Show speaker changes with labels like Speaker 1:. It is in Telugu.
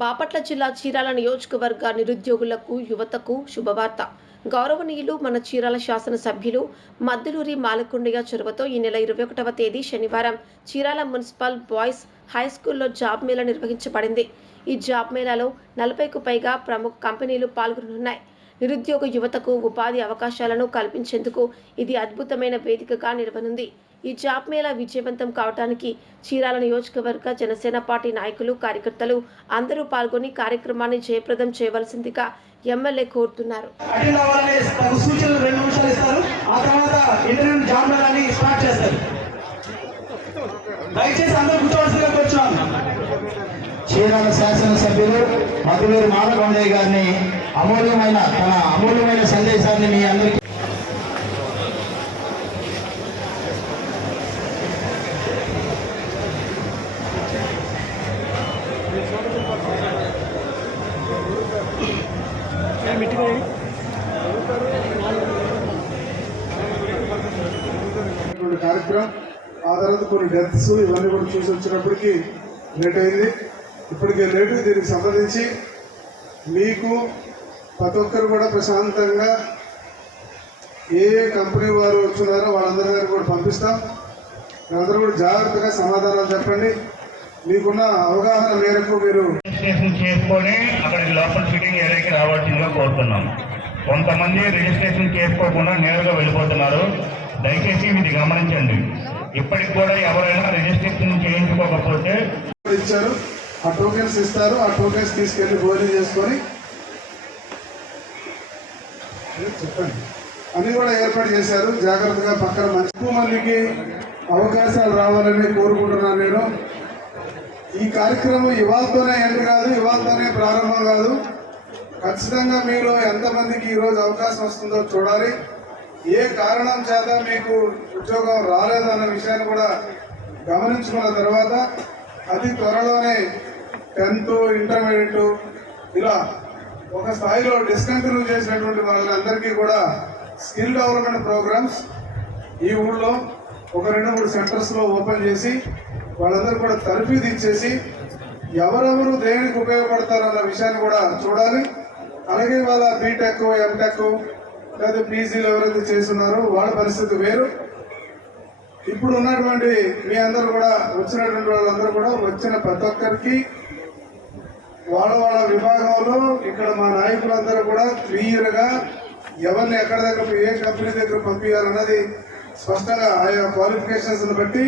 Speaker 1: బాపట్ల జిల్లా చీరాల నియోజకవర్గ నిరుద్యోగులకు యువతకు శుభవార్త. గౌరవనీయులు మన చీరాల శాసనసభ్యులు మద్దులూరి మాలకొండయ్య చొరవతో ఈ నెల ఇరవై ఒకటవ తేదీ శనివారం చీరాల మున్సిపల్ బాయ్స్ హై స్కూల్లో జాబ్ మేళా నిర్వహించబడింది. ఈ జాబ్ మేళాలో నలభైకు పైగా ప్రముఖ కంపెనీలు పాల్గొనున్నాయి నిరుద్యోగ యువతకు ఉపాధి అవకాశాలను కల్పించేందుకు ఇది అద్భుతమైన వేదికగా నిలవనుంది. ఈ జాబ్ మేళా విజయవంతం కావడానికి చీరాల నియోజకవర్గ జనసేన పార్టీ నాయకులు కార్యకర్తలు అందరూ పాల్గొని కార్యక్రమాన్ని జయప్రదం చేయవలసిందిగా ఎమ్మెల్యే కోరుతున్నారు.
Speaker 2: చీరాల శాసనసభ్యులు మధువేరు మాలకొండయ్య గారిని అమూల్యమైన తన అమూల్యమైన సందేశాన్ని మీ అందరికీ
Speaker 3: కార్యక్రమం ఆ తర్వాత కొన్ని డెత్స్ ఇవన్నీ కూడా చూసి వచ్చినప్పటికీ లేట్ అయింది. ఇప్పటికే లేటు దీనికి సంబంధించి మీకు ప్రతి ఒక్కరు కూడా ప్రశాంతంగా ఏ ఏ కంపెనీ వారు వచ్చున్నారో వాళ్ళందరి దగ్గర కూడా పంపిస్తాం. అందరూ కూడా జాగ్రత్తగా సమాధానాలు చెప్పండి. మీకున్న అవగాహన మేరకు మీరు
Speaker 4: రిజిస్ట్రేషన్ చేసుకొని అక్కడికి లోపల ఫిట్టింగ్ ఏరియాకి రావాల్సిందిగా కోరుతున్నాం. కొంతమంది రిజిస్ట్రేషన్ చేసుకోకుండా నేరుగా వెళ్ళిపోతున్నారు. దయచేసి ఇది గమనించండి. ఇప్పటికి కూడా ఎవరైనా రిజిస్ట్రేషన్ చేయించుకోకపోతే
Speaker 3: ఇచ్చారు. ఆ టోకెన్స్ ఇస్తారు. ఆ టోకెన్స్ తీసుకెళ్ళి భోజనం చేసుకొని చెప్పండి. అన్ని కూడా ఏర్పాటు చేశారు. జాగ్రత్తగా పక్కన మంచి ఎక్కువ మందికి అవకాశాలు రావాలని కోరుకుంటున్నాను నేను. ఈ కార్యక్రమం ఇవాళతోనే ఎండ్ కాదు ఇవాళతోనే ప్రారంభం కాదు. ఖచ్చితంగా మీరు ఎంతమందికి ఈరోజు అవకాశం వస్తుందో చూడాలి. ఏ కారణం చేత మీకు ఉద్యోగం రాలేదన్న విషయాన్ని కూడా గమనించుకున్న తర్వాత అతి త్వరలోనే టెన్త్ ఇంటర్మీడియట్ ఇలా ఒక స్థాయిలో డిస్కంటిన్యూ చేసినటువంటి వాళ్ళందరికీ కూడా స్కిల్ డెవలప్మెంట్ ప్రోగ్రామ్స్ ఈ ఊళ్ళో ఒక రెండు మూడు సెంటర్స్లో ఓపెన్ చేసి వాళ్ళందరూ కూడా తరఫీదు ఇచ్చేసి ఎవరెవరు దేనికి ఉపయోగపడతారన్న విషయాన్ని కూడా చూడాలి. అలాగే వాళ్ళ బీటెక్ ఎంటెక్ లేదా పీజీలు ఎవరైతే చేస్తున్నారో వాళ్ళ పరిస్థితి వేరు. ఇప్పుడు ఉన్నటువంటి మీ అందరూ కూడా వచ్చినటువంటి వాళ్ళందరూ కూడా వచ్చిన ప్రతి ఒక్కరికి వాళ్ళ వాళ్ళ విభాగంలో ఇక్కడ మా నాయకులందరూ కూడా క్లియర్గా ఎవరిని ఎక్కడ దగ్గర ఏ కంపెనీ దగ్గర పంపించాలన్నది స్పష్టంగా ఆయా క్వాలిఫికేషన్స్ని బట్టి